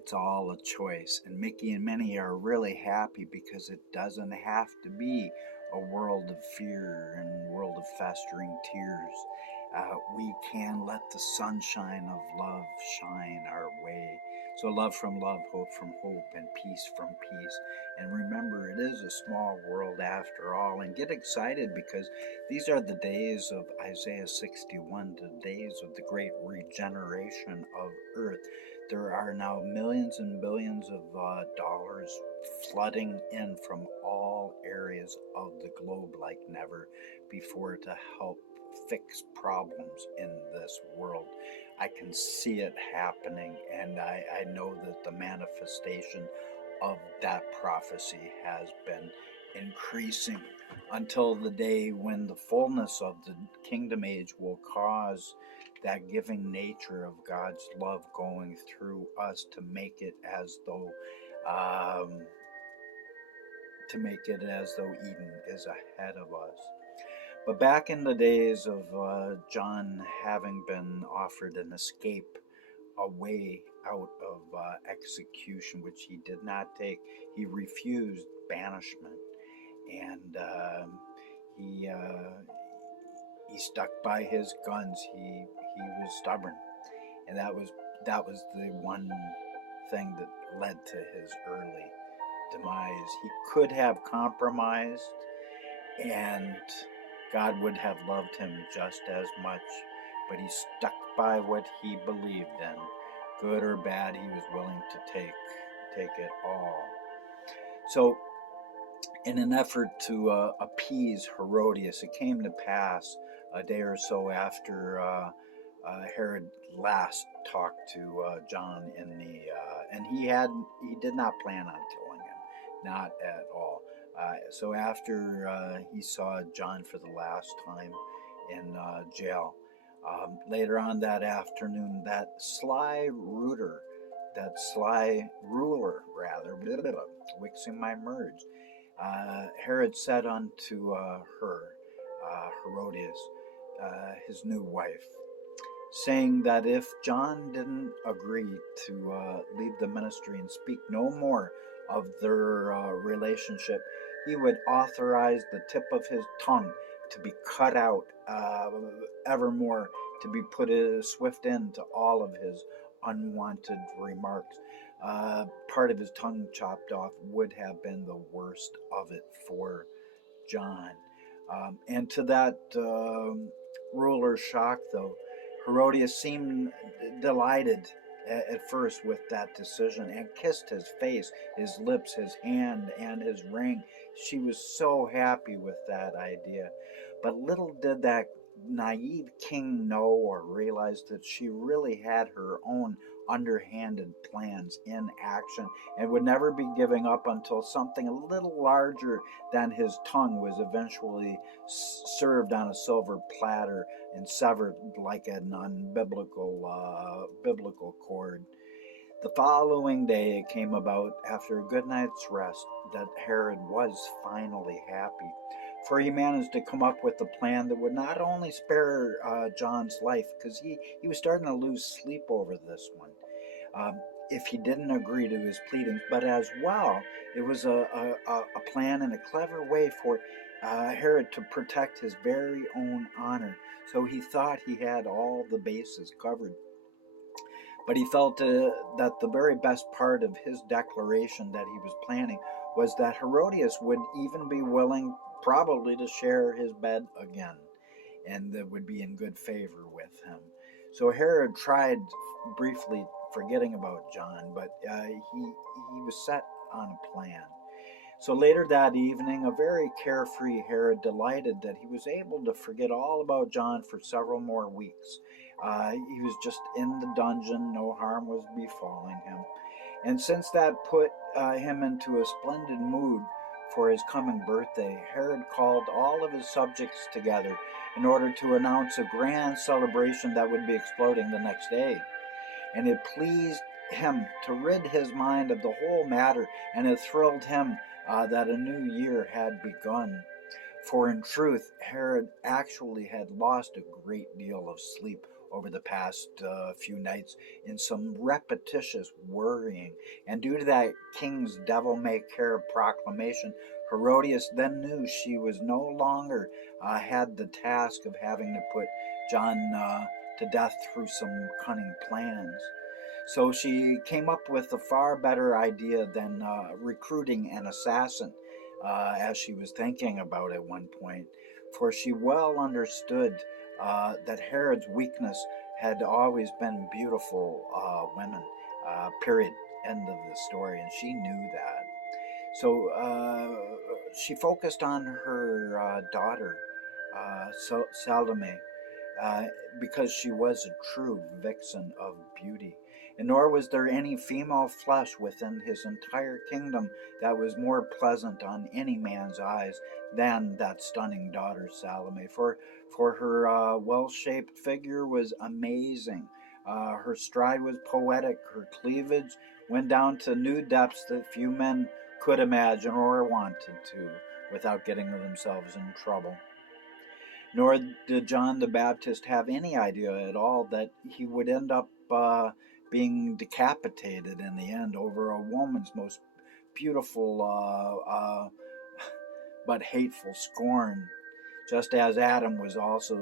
It's all a choice. And Mickey and Minnie are really happy because it doesn't have to be a world of fear and a world of festering tears. We can let the sunshine of love shine our way. So, love from love, hope from hope, and peace from peace. And remember, it is a small world after all. And get excited because these are the days of Isaiah 61, the days of the great regeneration of earth. There are now millions and billions of dollars flooding in from all areas of the globe like never before to help fix problems in this world. I can see it happening, and I know that the manifestation of that prophecy has been increasing until the day when the fullness of the kingdom age will cause that giving nature of God's love going through us to make it as though um, Eden is ahead of us. But back in the days of John having been offered an escape, a way out of execution, which he did not take, he refused banishment, and he he stuck by his guns. He was stubborn, and that was the one thing that led to his early demise. He could have compromised, and God would have loved him just as much, but he stuck by what he believed in. Good or bad, he was willing to take it all. So, in an effort to appease Herodias, it came to pass a day or so after Herod last talked to John in the, and he did not plan on killing him, not at all. So after he saw John for the last time in jail, later on that afternoon, that sly ruler, rather, mixing my merge. Herod said unto Herodias, his new wife, saying that if John didn't agree to leave the ministry and speak no more of their relationship, he would authorize the tip of his tongue to be cut out evermore, to be put a swift end to all of his unwanted remarks. Part of his tongue chopped off would have been the worst of it for John. And to that ruler's shock, though, Herodias seemed delighted at first with that decision and kissed his face, his lips, his hand, and his ring. She was so happy with that idea. But little did that naive king know or realize that she really had her own underhanded plans in action and would never be giving up until something a little larger than his tongue was eventually served on a silver platter and severed like an unbiblical biblical cord. The following day it came about, after a good night's rest, that Herod was finally happy, for he managed to come up with a plan that would not only spare John's life, because he was starting to lose sleep over this one, if he didn't agree to his pleadings, but as well, it was a plan and a clever way for Herod to protect his very own honor. So he thought he had all the bases covered. But he felt that the very best part of his declaration that he was planning was that Herodias would even be willing, probably, to share his bed again, and that would be in good favor with him. So Herod tried briefly forgetting about John, but he was set on a plan. So later that evening, a very carefree Herod, delighted that he was able to forget all about John for several more weeks. He was just in the dungeon, no harm was befalling him. And since that put him into a splendid mood for his coming birthday, Herod called all of his subjects together in order to announce a grand celebration that would be exploding the next day. And it pleased him to rid his mind of the whole matter, and it thrilled him that a new year had begun. For in truth, Herod actually had lost a great deal of sleep over the past few nights in some repetitious worrying. And due to that king's devil-may-care proclamation, Herodias then knew she was no longer had the task of having to put John to death through some cunning plans. So she came up with a far better idea than recruiting an assassin, as she was thinking about at one point, for she well understood that Herod's weakness had always been beautiful women. Period. End of the story, and she knew that. So she focused on her daughter, Salome, uh, because she was a true vixen of beauty. And nor was there any female flesh within his entire kingdom that was more pleasant on any man's eyes than that stunning daughter Salome. For her well-shaped figure was amazing. Her stride was poetic. Her cleavage went down to new depths that few men could imagine or wanted to without getting themselves in trouble. Nor did John the Baptist have any idea at all that he would end up being decapitated in the end over a woman's most beautiful but hateful scorn, just as Adam was also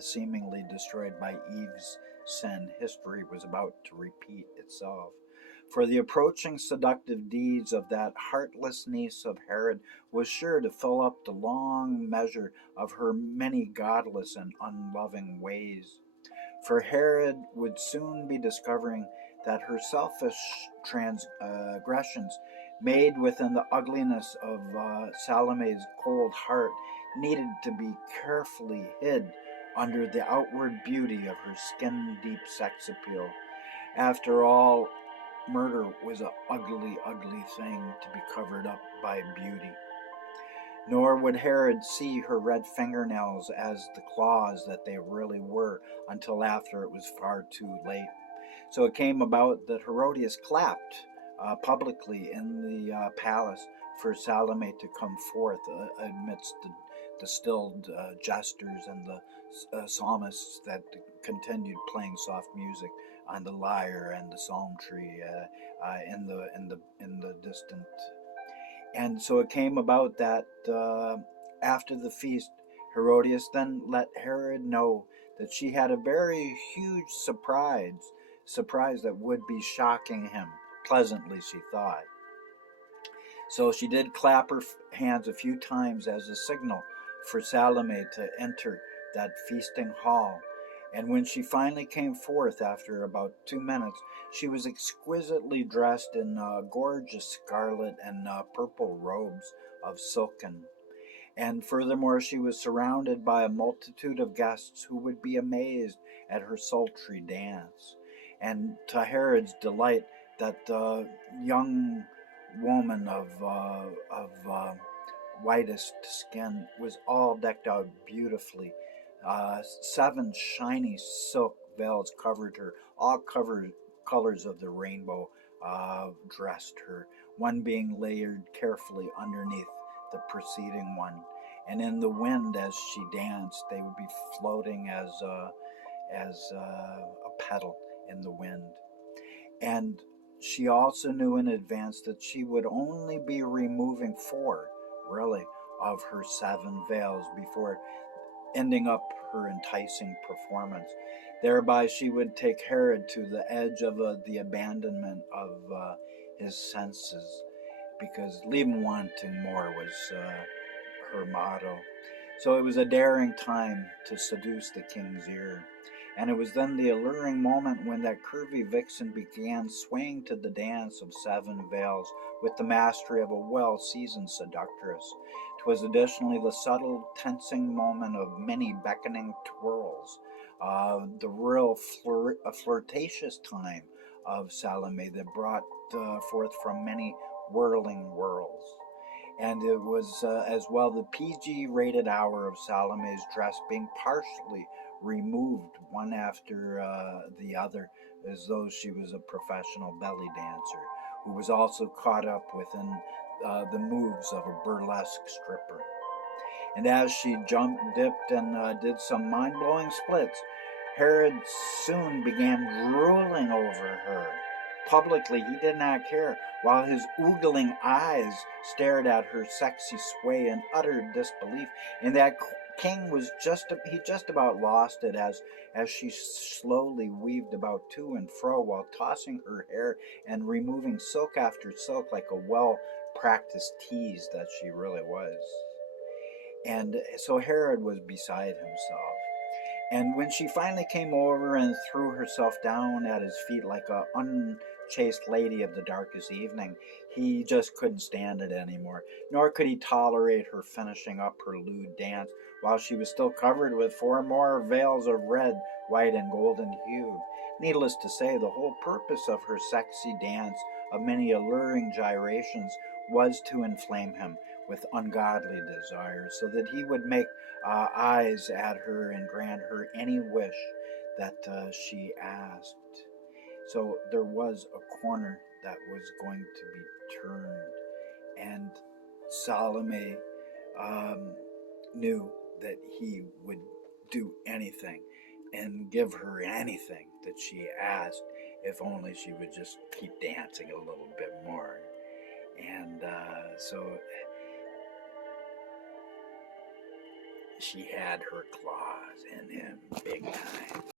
seemingly destroyed by Eve's sin. History was about to repeat itself. For the approaching seductive deeds of that heartless niece of Herod was sure to fill up the long measure of her many godless and unloving ways. For Herod would soon be discovering that her selfish transgressions, made within the ugliness of Salome's cold heart, needed to be carefully hid under the outward beauty of her skin-deep sex appeal. After all, murder was an ugly, ugly thing to be covered up by beauty. Nor would Herod see her red fingernails as the claws that they really were until after it was far too late. So it came about that Herodias clapped publicly in the palace for Salome to come forth amidst the distilled jesters and the psalmists that continued playing soft music on the lyre and the psalm tree in the distant. And so it came about that after the feast, Herodias then let Herod know that she had a very huge surprise that would be shocking him, pleasantly, she thought. So she did clap her hands a few times as a signal for Salome to enter that feasting hall. And when she finally came forth after about 2 minutes, she was exquisitely dressed in gorgeous scarlet and purple robes of silken. And furthermore, she was surrounded by a multitude of guests who would be amazed at her sultry dance. And to Herod's delight, that young woman of whitest skin was all decked out beautifully. 7 shiny silk veils covered her, all covered colors of the rainbow dressed her, one being layered carefully underneath the preceding one. And in the wind, as she danced, they would be floating as a petal in the wind. And she also knew in advance that she would only be removing 4, really, of her 7 veils before ending up her enticing performance. Thereby she would take Herod to the edge of the abandonment of his senses, because leave him wanting more was her motto. So it was a daring time to seduce the king's ear. And it was then the alluring moment when that curvy vixen began swaying to the dance of 7 veils with the mastery of a well-seasoned seductress. 'Twas additionally the subtle tensing moment of many beckoning twirls, the real flirtatious time of Salome that brought forth from many whirling whirls. And it was as well the PG rated hour of Salome's dress being partially removed one after the other, as though she was a professional belly dancer who was also caught up within the moves of a burlesque stripper. And as she jumped, dipped, and did some mind blowing splits, Herod soon began drooling over her. Publicly, he did not care, while his oogling eyes stared at her sexy sway in utter disbelief. And that king was just about lost it as she slowly weaved about to and fro while tossing her hair and removing silk after silk like a well-practiced tease that she really was. And so Herod was beside himself. And when she finally came over and threw herself down at his feet like a unchaste lady of the darkest evening, he just couldn't stand it anymore. Nor could he tolerate her finishing up her lewd dance while she was still covered with four more veils of red, white, and golden hue. Needless to say, the whole purpose of her sexy dance of many alluring gyrations was to inflame him with ungodly desires so that he would make eyes at her and grant her any wish that she asked. So there was a corner that was going to be turned, and Salome um, knew that he would do anything and give her anything that she asked if only she would just keep dancing a little bit more. And so she had her claws in him big time.